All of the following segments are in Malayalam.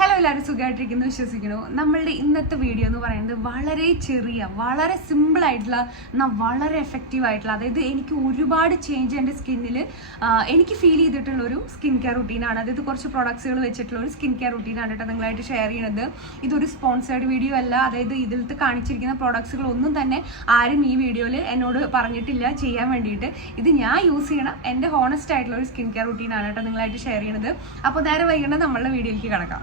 ഹലോ എല്ലാവരും സുഖമായിട്ടിരിക്കുന്നു വിശ്വസിക്കുന്നു. നമ്മളുടെ ഇന്നത്തെ വീഡിയോ എന്ന് പറയുന്നത് വളരെ ചെറിയ വളരെ സിമ്പിൾ ആയിട്ടുള്ള എന്നാൽ വളരെ എഫക്റ്റീവ് ആയിട്ടുള്ള അതായത് എനിക്ക് ഒരുപാട് ചേഞ്ച് എന്റെ സ്കിന്നിൽ എനിക്ക് ഫീൽ ചെയ്തിട്ടുള്ള ഒരു സ്കിൻ കെയർ റുട്ടീനാണ് അതായത് കുറച്ച് പ്രൊഡക്ട്സുകൾ വെച്ചിട്ടുള്ള ഒരു സ്കിൻ കെയർ റുട്ടീനാണ് കേട്ടോ നിങ്ങളായിട്ട് ഷെയർ ചെയ്യുന്നത് ഇതൊരു സ്പോൺസേർഡ് വീഡിയോ അല്ല. അതായത് ഇതിലത്തെ കാണിച്ചിരിക്കുന്ന പ്രോഡക്ട്സുകൾ ഒന്നും തന്നെ ആരും ഈ വീഡിയോയിൽ എന്നോട് പറഞ്ഞിട്ടില്ല ചെയ്യാൻ വേണ്ടിയിട്ട്. ഇത് ഞാൻ യൂസ് ചെയ്യണം എന്റെ ഹോണസ്റ്റ് ആയിട്ടുള്ള ഒരു സ്കിൻ കെയർ റുട്ടീനാണ് കേട്ടോ നിങ്ങളായിട്ട് ഷെയർ ചെയ്യുന്നത് അപ്പോൾ നേരെ വൈകിട്ട് നമ്മളുടെ വീഡിയോയിലേക്ക് കിടക്കാം.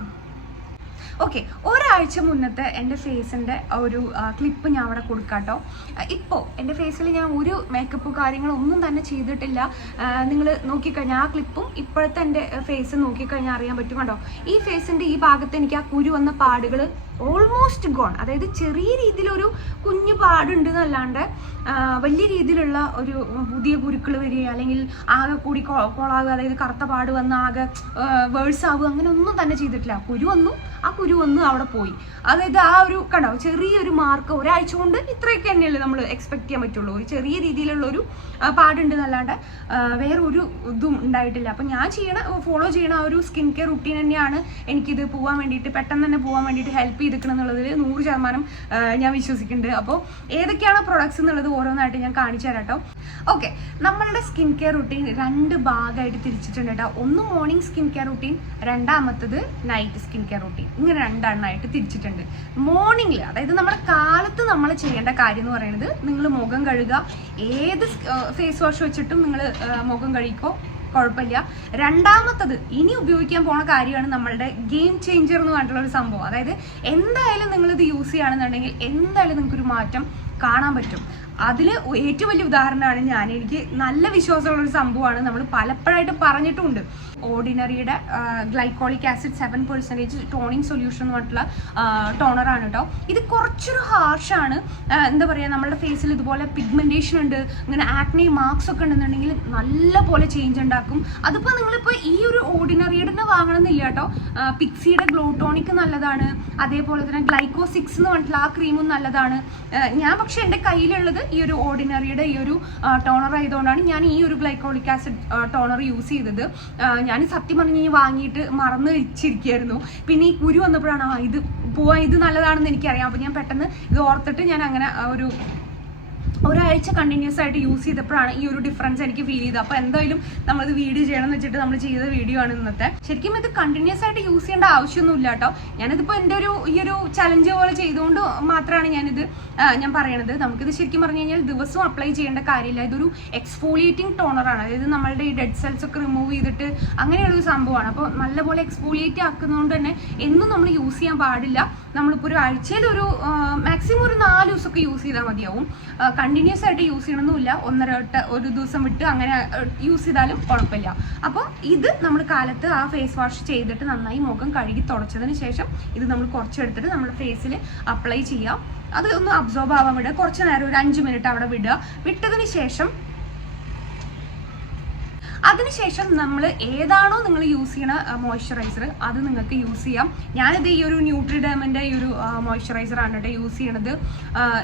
ഓക്കെ ഒരാഴ്ച മുന്നത്തെ എന്റെ ഫേസിന്റെ ഒരു ക്ലിപ്പ് ഞാൻ അവിടെ കൊടുക്കാട്ടോ. ഇപ്പോൾ എന്റെ ഫേസിൽ ഞാൻ ഒരു മേക്കപ്പ് കാര്യങ്ങളോ ഒന്നും തന്നെ ചെയ്തിട്ടില്ല. നിങ്ങൾ നോക്കിക്കഴിഞ്ഞാൽ ആ ക്ലിപ്പും ഇപ്പോഴത്തെ എന്റെ ഫേസ് നോക്കിക്കഴിഞ്ഞാൽ അറിയാൻ പറ്റും കണ്ടോ? ഈ ഫേസിന്റെ ഈ ഭാഗത്ത് എനിക്ക് ആ കുരു വന്ന പാടുകൾ ഓൾമോസ്റ്റ് ഗോൺ അതായത് ചെറിയ രീതിയിലൊരു കുഞ്ഞു പാടുണ്ട് എന്നല്ലാണ്ട് വലിയ രീതിയിലുള്ള ഒരു പുതിയ കുരുക്കൾ വരിക അല്ലെങ്കിൽ ആകെ കൂടി കൊ- കൊളാകുക അതായത് കറുത്ത പാട് വന്ന് ആകെ വേഴ്സ് ആവുക അങ്ങനെ ഒന്നും തന്നെ ചെയ്തിട്ടില്ല. കുരു വന്നു ആ കുരു വന്ന് അവിടെ പോയി. അതായത് ആ ഒരു കണ്ടോ ചെറിയൊരു മാർക്ക് ഒരാഴ്ച കൊണ്ട് ഇത്രയൊക്കെ തന്നെയല്ലേ നമ്മൾ എക്സ്പെക്ട് ചെയ്യാൻ പറ്റുള്ളൂ. ഒരു ചെറിയ രീതിയിലുള്ള ഒരു പാടുണ്ട് എന്നല്ലാണ്ട് വേറെ ഒരു ഇതും ഉണ്ടായിട്ടില്ല. അപ്പം ഞാൻ ചെയ്യണ ഫോളോ ചെയ്യണ ആ ഒരു സ്കിൻ കെയർ റുട്ടീൻ തന്നെയാണ് എനിക്കിത് പോകാൻ വേണ്ടിയിട്ട് പെട്ടെന്ന് തന്നെ പോകാൻ വേണ്ടിയിട്ട് ഹെൽപ്പ് ചെയ്തിരിക്കണം എന്നുള്ളതിൽ നൂറ് ശതമാനം ഞാൻ വിശ്വസിക്കുന്നുണ്ട്. അപ്പോൾ ഏതൊക്കെയാണ് പ്രൊഡക്ട്സ് എന്നുള്ളത് ഓരോന്നായിട്ട് ഞാൻ കാണിച്ചു തരാം ഓക്കെ നമ്മളുടെ സ്കിൻ കെയർ റുട്ടീൻ രണ്ട് ഭാഗമായിട്ട് തിരിച്ചിട്ടുണ്ട് കേട്ടോ. ഒന്ന് മോർണിംഗ് സ്കിൻ കെയർ റുട്ടീൻ രണ്ടാമത്തത് നൈറ്റ് സ്കിൻ കെയർ റുട്ടീൻ ഇങ്ങനെ രണ്ടെണ്ണമായിട്ട് തിരിച്ചിട്ടുണ്ട്. മോർണിംഗിൽ അതായത് നമ്മുടെ കാലത്ത് നമ്മൾ ചെയ്യേണ്ട കാര്യം എന്ന് പറയുന്നത് നിങ്ങൾ മുഖം കഴുകുക. ഏത് ഫേസ് വാഷ് വെച്ചിട്ടും നിങ്ങൾ മുഖം കഴുകിക്കോ. കുഴപ്പമില്ല. രണ്ടാമത്തത് ഇനി ഉപയോഗിക്കാൻ പോണ കാര്യമാണ് നമ്മളുടെ ഗെയിം ചേഞ്ചർ എന്ന് പറഞ്ഞിട്ടുള്ള ഒരു സംഭവം. അതായത് എന്തായാലും നിങ്ങൾ ഇത് യൂസ് ചെയ്യുകയാണെന്നുണ്ടെങ്കിൽ എന്തായാലും നിങ്ങൾക്കൊരു മാറ്റം കാണാൻ പറ്റും. അതിൽ ഏറ്റവും വലിയ ഉദാഹരണമാണ് ഞാൻ എനിക്ക് നല്ല വിശ്വാസമുള്ള ഒരു സംഭവമാണ് നമ്മൾ പലപ്പോഴായിട്ട് പറഞ്ഞിട്ടുണ്ട്. ഓർഡിനറിയുടെ glycolic acid seven percentage toning solution എന്ന് പറഞ്ഞിട്ടുള്ള ടോണറാണ് കേട്ടോ ഇത് കുറച്ചൊരു ഹാർഷാണ് എന്താ പറയുക നമ്മുടെ ഫേസിൽ ഇതുപോലെ പിഗ്മെന്റേഷൻ ഉണ്ട്. ഇങ്ങനെ ആക്നെ മാർക്സ് ഒക്കെ ഉണ്ടെന്നുണ്ടെങ്കിൽ നല്ല പോലെ ചേഞ്ച് ഉണ്ടാക്കും. അതിപ്പോൾ നിങ്ങളിപ്പോൾ ഈ ഒരു ഓർഡിനറിയുടെ തന്നെ വാങ്ങണമെന്നില്ല കേട്ടോ പിക്സിയുടെ ഗ്ലോ ടോണിക് നല്ലതാണ്. അതേപോലെ തന്നെ ഗ്ലൈക്കോ സിക്സ് എന്ന് പറഞ്ഞിട്ടുള്ള ആ ക്രീമും നല്ലതാണ്. ഞാൻ പക്ഷേ എന്റെ കയ്യിലുള്ളത് ഈ ഒരു ഓർഡിനറിയുടെ ഈ ഒരു ടോണർ ആയതുകൊണ്ടാണ് ഞാൻ ഈ ഒരു ഗ്ലൈക്കോളിക് ആസിഡ് ടോണർ യൂസ് ചെയ്തത്. ഞാൻ സത്യം പറഞ്ഞ് ഈ വാങ്ങിയിട്ട് മറന്നു വെച്ചിരിക്കുകയായിരുന്നു. പിന്നെ ഈ കുരു വന്നപ്പോഴാണ് ആ ഇത് പോവാ ഇത് നല്ലതാണെന്ന് എനിക്കറിയാം. അപ്പോൾ ഞാൻ പെട്ടെന്ന് ഇത് ഓർത്തിട്ട് ഞാൻ അങ്ങനെ ഒരു ഒരാഴ്ച കണ്ടിന്യൂസ് ആയിട്ട് യൂസ് ചെയ്തപ്പോഴാണ് ഈ ഒരു ഡിഫറൻസ് എനിക്ക് ഫീൽ ചെയ്തത്. അപ്പോൾ എന്തായാലും നമ്മളിത് വീഡിയോ ചെയ്യണം എന്ന് വെച്ചിട്ട് നമ്മൾ ചെയ്ത വീഡിയോ ആണ് ഇന്നത്തെ. ശരിക്കും ഇത് കണ്ടിന്യൂസ് ആയിട്ട് യൂസ് ചെയ്യേണ്ട ആവശ്യമൊന്നുമില്ല കേട്ടോ. ഞാനിതിപ്പോൾ എന്റെ ഒരു ഈ ഒരു ചലഞ്ച് പോലെ ചെയ്തുകൊണ്ട് മാത്രമാണ് ഞാനിത് ഞാൻ പറയണത്. നമുക്കിത് ശരിക്കും പറഞ്ഞു കഴിഞ്ഞാൽ ദിവസവും അപ്ലൈ ചെയ്യേണ്ട കാര്യമില്ല. ഇതൊരു എക്സ്ഫോളിയേറ്റിംഗ് ടോണറാണ് അതായത് നമ്മളുടെ ഈ ഡെഡ് സെൽസ് ഒക്കെ റിമൂവ് ചെയ്തിട്ട് അങ്ങനെയുള്ള ഒരു സംഭവമാണ്. അപ്പോൾ നല്ലപോലെ എക്സ്ഫോളിയേറ്റ് ആക്കുന്നതുകൊണ്ട് തന്നെ എന്നും നമ്മൾ യൂസ് ചെയ്യാൻ പാടില്ല. നമ്മളിപ്പോൾ ഒരു ആഴ്ചയിൽ ഒരു മാക്സിമം ഒരു നാല് ദിവസമൊക്കെ യൂസ് ചെയ്താൽ മതിയാവും. കണ്ടിന്യൂസ് ആയിട്ട് യൂസ് ചെയ്യണമെന്നില്ല ഒന്നര വട്ട ഒരു ദിവസം വിട്ട് അങ്ങനെ യൂസ് ചെയ്താലും കുഴപ്പമില്ല. അപ്പോൾ ഇത് നമ്മൾ കാലത്ത് ആ ഫേസ് വാഷ് ചെയ്തിട്ട് നന്നായി മുഖം കഴുകി തുടച്ചതിന് ശേഷം ഇത് നമ്മൾ കുറച്ചെടുത്തിട്ട് നമ്മുടെ ഫേസിൽ അപ്ലൈ ചെയ്യാം. അത് ഒന്ന് അബ്സോർബ് ആവാൻ വിടുക. കുറച്ച് നേരം ഒരു അഞ്ച് മിനിറ്റ് അവിടെ വിടുക. വിട്ടതിന് ശേഷം അതിനുശേഷം നമ്മൾ ഏതാണോ നിങ്ങൾ യൂസ് ചെയ്യണ മോയ്സ്ചറൈസർ അത് നിങ്ങൾക്ക് യൂസ് ചെയ്യാം. ഞാനിത് ഈ ഒരു ന്യൂട്രിഡേമിന്റെ ഈ ഒരു മോയ്സ്ചറൈസർ ആണ് കേട്ടോ യൂസ് ചെയ്യണത്.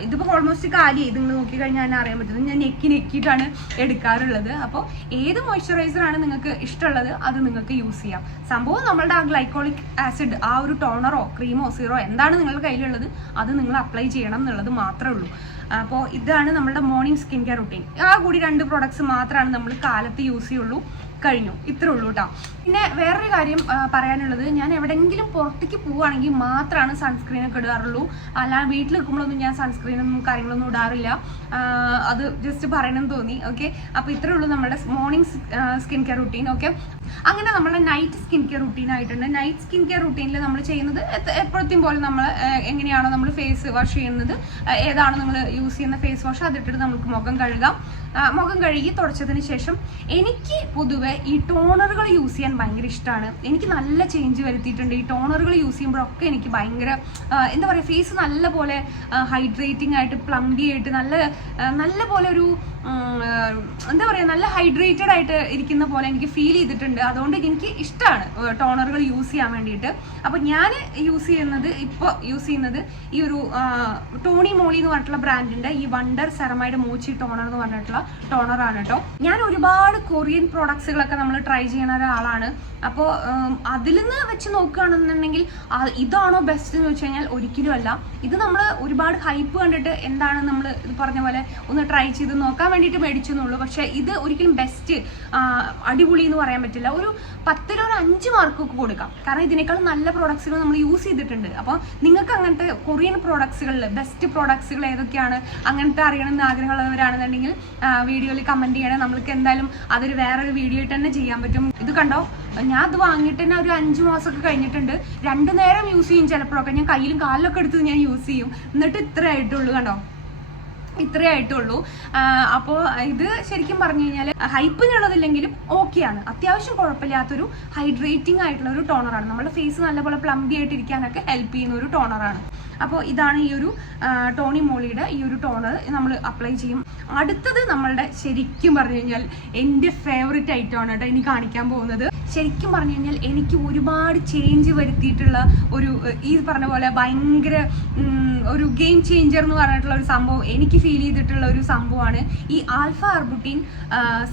ഇതിപ്പോൾ ഓൾമോസ്റ്റ് കാലിയായി. നിങ്ങൾ നോക്കിക്കഴിഞ്ഞാൽ ഞാൻ അറിയാൻ പറ്റുന്നത്. ഞാൻ നെക്കി നെക്കിയിട്ടാണ് എടുക്കാറുള്ളത്. അപ്പോൾ ഏത് മോയ്സ്ചറൈസർ ആണ് നിങ്ങൾക്ക് ഇഷ്ടമുള്ളത് അത് നിങ്ങൾക്ക് യൂസ് ചെയ്യാം. സംഭവം നമ്മളുടെ ആ ഗ്ലൈക്കോളിക് ആസിഡ് ആ ഒരു ടോണറോ ക്രീമോ സീറോ എന്താണ് നിങ്ങളുടെ കയ്യിലുള്ളത് അത് നിങ്ങൾ അപ്ലൈ ചെയ്യണം എന്നുള്ളത് മാത്രമേ ഉള്ളൂ. അപ്പോൾ ഇതാണ് നമ്മുടെ മോർണിംഗ് സ്കിൻ കെയർ റുട്ടീൻ ആ കൂടി രണ്ട് പ്രോഡക്ട്സ് മാത്രമാണ് നമ്മൾ കാലത്ത് യൂസ് ചെയ്യുള്ളൂ. കഴിഞ്ഞു. ഇത്രേ ഉള്ളൂ കേട്ടോ പിന്നെ വേറൊരു കാര്യം പറയാനുള്ളത് ഞാൻ എവിടെയെങ്കിലും പുറത്തേക്ക് പോവുകയാണെങ്കിൽ മാത്രമാണ് സൺസ്ക്രീൻ ഒക്കെ ഇടാറുള്ളൂ. അല്ലാതെ വീട്ടിൽ നിൽക്കുമ്പോഴൊന്നും ഞാൻ സൺസ്ക്രീനൊന്നും കാര്യങ്ങളൊന്നും ഇടാറില്ല. അത് ജസ്റ്റ് പറയണമെന്ന് തോന്നി. ഓക്കെ അപ്പോൾ ഇത്രേ ഉള്ളൂ നമ്മുടെ morning skin care routine okay അങ്ങനെ നമ്മുടെ നൈറ്റ് സ്കിൻ കെയർ റുട്ടീൻ ആയിട്ടുണ്ട്. നൈറ്റ് സ്കിൻ കെയർ റുട്ടീനിൽ നമ്മൾ ചെയ്യുന്നത് എപ്പോഴത്തെയും പോലെ നമ്മൾ എങ്ങനെയാണോ നമ്മൾ ഫേസ് വാഷ് ചെയ്യുന്നത്. ഏതാണോ നമ്മൾ യൂസ് ചെയ്യുന്ന ഫേസ് വാഷ് അതിട്ടിട്ട് നമുക്ക് മുഖം കഴുകാം. മുഖം കഴുകി തുടച്ചതിന് ശേഷം എനിക്ക് പൊതുവെ ഈ ടോണറുകൾ യൂസ് ചെയ്യാൻ ഭയങ്കര ഇഷ്ടമാണ് എനിക്ക് നല്ല ചേഞ്ച് വരുത്തിയിട്ടുണ്ട്. ഈ ടോണറുകൾ യൂസ് ചെയ്യുമ്പോഴൊക്കെ എനിക്ക് ഭയങ്കര എന്താ പറയുക ഫേസ് നല്ല പോലെ ഹൈഡ്രേറ്റിംഗ് ആയിട്ട് പ്ലംബി ആയിട്ട് നല്ല നല്ല പോലെ ഒരു എന്താ പറയാ നല്ല ഹൈഡ്രേറ്റഡ് ആയിട്ട് ഇരിക്കുന്ന പോലെ എനിക്ക് ഫീൽ ചെയ്തിട്ടുണ്ട്. അതുകൊണ്ട് എനിക്ക് ഇഷ്ടമാണ് ടോണറുകൾ യൂസ് ചെയ്യാൻ വേണ്ടിയിട്ട്. അപ്പോൾ ഞാൻ യൂസ് ചെയ്യുന്നത് ഇപ്പോൾ യൂസ് ചെയ്യുന്നത് ഈ ഒരു ടോണി മോളി എന്ന് പറഞ്ഞിട്ടുള്ള ബ്രാൻഡിന്റെ ഈ വണ്ടർ സെറമൈഡ് മൂച്ചി ടോണർ എന്ന് പറഞ്ഞിട്ടുള്ള ടോണറാണ് കേട്ടോ. ഞാൻ ഒരുപാട് കൊറിയൻ പ്രോഡക്ട്സുകളൊക്കെ നമ്മൾ ട്രൈ ചെയ്യുന്ന ഒരാളാണ്. അപ്പോൾ അതിൽ നിന്ന് വെച്ച് നോക്കുകയാണെന്നുണ്ടെങ്കിൽ ഇതാണോ ബെസ്റ്റ് എന്ന് വെച്ച് കഴിഞ്ഞാൽ ഒരിക്കലും അല്ല. ഇത് നമ്മൾ ഒരുപാട് ഹൈപ്പ് കണ്ടിട്ട് എന്താണ് നമ്മൾ ഇത് പറഞ്ഞ പോലെ ഒന്ന് ട്രൈ ചെയ്ത് നോക്കാൻ വേണ്ടിയിട്ട് മേടിച്ചെന്നുള്ളൂ. പക്ഷേ ഇത് ഒരിക്കലും ബെസ്റ്റ് അടിപൊളി എന്ന് പറയാൻ പറ്റില്ല. ഒരു പത്തിൽ ഒരു അഞ്ച് മാർക്കൊക്കെ കൊടുക്കാം. കാരണം ഇതിനേക്കാൾ നല്ല പ്രോഡക്ട്സുകൾ നമ്മൾ യൂസ് ചെയ്തിട്ടുണ്ട്. അപ്പോൾ നിങ്ങൾക്ക് അങ്ങനത്തെ കൊറിയൻ പ്രോഡക്ട്സുകളിൽ ബെസ്റ്റ് പ്രോഡക്ട്സുകൾ ഏതൊക്കെയാണ് അങ്ങനത്തെ അറിയണമെന്ന് ആഗ്രഹമുള്ളവരാണെന്നുണ്ടെങ്കിൽ വീഡിയോയിൽ കമന്റ് ചെയ്യണം. നമ്മൾക്ക് എന്തായാലും അതൊരു വേറൊരു വീഡിയോ തന്നെ ചെയ്യാൻ പറ്റും. ഇത് കണ്ടോ? ഞാൻ അത് വാങ്ങിയിട്ട് തന്നെ ഒരു അഞ്ച് മാസമൊക്കെ കഴിഞ്ഞിട്ടുണ്ട്. രണ്ടു നേരം യൂസ് ചെയ്യും ചിലപ്പോഴൊക്കെ. ഞാൻ കയ്യിലും കാലിലൊക്കെ എടുത്ത് ഞാൻ യൂസ് ചെയ്യും. എന്നിട്ട് ഇത്ര ആയിട്ടുള്ളൂ കണ്ടോ? ഇത്രേ ആയിട്ടുള്ളൂ. അപ്പോൾ ഇത് ശരിക്കും പറഞ്ഞു കഴിഞ്ഞാൽ ഹൈപ്പിനുള്ളതില്ലെങ്കിലും ഓക്കെയാണ് അത്യാവശ്യം കുഴപ്പമില്ലാത്തൊരു ഹൈഡ്രേറ്റിംഗ് ആയിട്ടുള്ള ഒരു ടോണറാണ് നമ്മുടെ ഫേസ് നല്ലപോലെ പ്ലംബി ആയിട്ടിരിക്കാനൊക്കെ ഹെൽപ്പ് ചെയ്യുന്ന ഒരു ടോണറാണ് അപ്പോൾ ഇതാണ് ഈ ഒരു ടോണി മോളിയുടെ ഈ ഒരു ടോണർ നമ്മൾ അപ്ലൈ ചെയ്യും. അടുത്തത് നമ്മളുടെ ശരിക്കും പറഞ്ഞു കഴിഞ്ഞാൽ എന്റെ ഫേവററ്റ് ഐറ്റമാണ് കേട്ടോ ഇനി കാണിക്കാൻ പോകുന്നത്. ശരിക്കും പറഞ്ഞു കഴിഞ്ഞാൽ എനിക്ക് ഒരുപാട് ചേഞ്ച് വരുത്തിയിട്ടുള്ള ഒരു ഈ പറഞ്ഞ പോലെ ഭയങ്കര ഒരു ഗെയിം ചേഞ്ചർ എന്ന് പറഞ്ഞിട്ടുള്ള ഒരു സംഭവം എനിക്ക് ഫീൽ ചെയ്തിട്ടുള്ള ഒരു സംഭവമാണ് ഈ ആൽഫ അർബുട്ടീൻ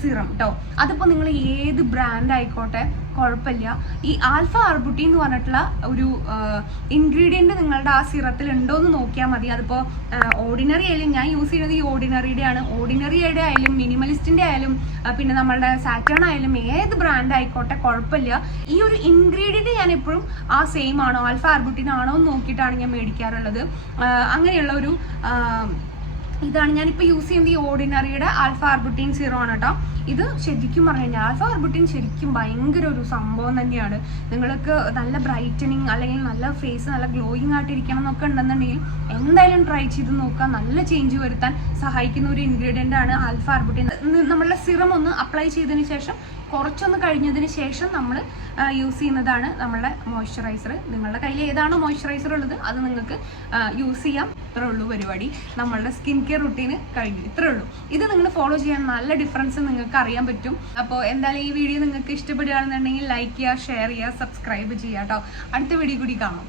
സിറം കേട്ടോ. അതിപ്പോൾ നിങ്ങൾ ഏത് ബ്രാൻഡ് ആയിക്കോട്ടെ കുഴപ്പമില്ല. ഈ ആൽഫ ആർബുട്ടി എന്ന് പറഞ്ഞിട്ടുള്ള ഒരു ഇൻഗ്രീഡിയന്റ് നിങ്ങളുടെ ആ സിറത്തിൽ ഉണ്ടോ എന്ന് നോക്കിയാൽ മതി അതിപ്പോൾ ഓർഡിനറി ആയാലും ഞാൻ യൂസ് ചെയ്യുന്നത് ഈ ഓർഡിനറിയുടെ ആണ് ഓർഡിനറിയുടെ ആയാലും മിനിമലിസ്റ്റിന്റെ ആയാലും പിന്നെ നമ്മളുടെ സാറ്റേൺ ആയാലും ഏത് ബ്രാൻഡ് ആയിക്കോട്ടെ കുഴപ്പമില്ല. ഈ ഒരു ഇൻഗ്രീഡിയന്റ് ഞാൻ എപ്പോഴും ആ സെയിം ആണോ ആൽഫ ആർബുട്ടിനാണോ എന്ന് നോക്കിയിട്ടാണ് ഞാൻ മേടിക്കാറുള്ളത്. അങ്ങനെയുള്ള ഒരു ഇതാണ്. ഞാനിപ്പോൾ യൂസ് ചെയ്യുന്നത് ഈ ഓർഡിനറിയുടെ ആൽഫ ആർബുട്ടീൻ സീറോ ആണ് കേട്ടോ. ഇത് ശരിക്കും പറഞ്ഞു കഴിഞ്ഞാൽ ആൽഫ ആർബുട്ടീൻ ശരിക്കും ഭയങ്കര ഒരു സംഭവം തന്നെയാണ്. നിങ്ങൾക്ക് നല്ല ബ്രൈറ്റനിങ് അല്ലെങ്കിൽ നല്ല ഫേസ് നല്ല ഗ്ലോയിങ് ആയിട്ടിരിക്കണം എന്നൊക്കെ ഉണ്ടെന്നുണ്ടെങ്കിൽ എന്തായാലും ട്രൈ ചെയ്ത് നോക്കുക. നല്ല ചേഞ്ച് വരുത്താൻ സഹായിക്കുന്ന ഒരു ഇൻഗ്രീഡിയന്റ് ആണ് ആൽഫ ആർബുട്ടീൻ നമ്മളുടെ സിറം ഒന്ന് അപ്ലൈ ചെയ്തതിന് ശേഷം കുറച്ചൊന്ന് കഴിഞ്ഞതിന് ശേഷം നമ്മൾ യൂസ് ചെയ്യുന്നതാണ് നമ്മളുടെ മോയ്സ്ചറൈസർ നിങ്ങളുടെ കയ്യിൽ ഏതാണോ മോയ്സ്ചറൈസർ ഉള്ളത് അത് നിങ്ങൾക്ക് യൂസ് ചെയ്യാം. ഇത്രേ ഉള്ളൂ പരിപാടി. നമ്മളുടെ സ്കിൻ കെയർ റുട്ടീന് കഴിഞ്ഞു. ഇത്രേ ഉള്ളൂ. ഇത് നിങ്ങൾ ഫോളോ ചെയ്യാൻ നല്ല ഡിഫറൻസ് നിങ്ങൾക്ക് അറിയാൻ പറ്റും. അപ്പോൾ എന്തായാലും ഈ വീഡിയോ നിങ്ങൾക്ക് ഇഷ്ടപ്പെടുകയാണെന്നുണ്ടെങ്കിൽ ലൈക്ക് ചെയ്യുക ഷെയർ ചെയ്യുക സബ്സ്ക്രൈബ് ചെയ്യുക കേട്ടോ. അടുത്ത വീഡിയോ കൂടി കാണാം.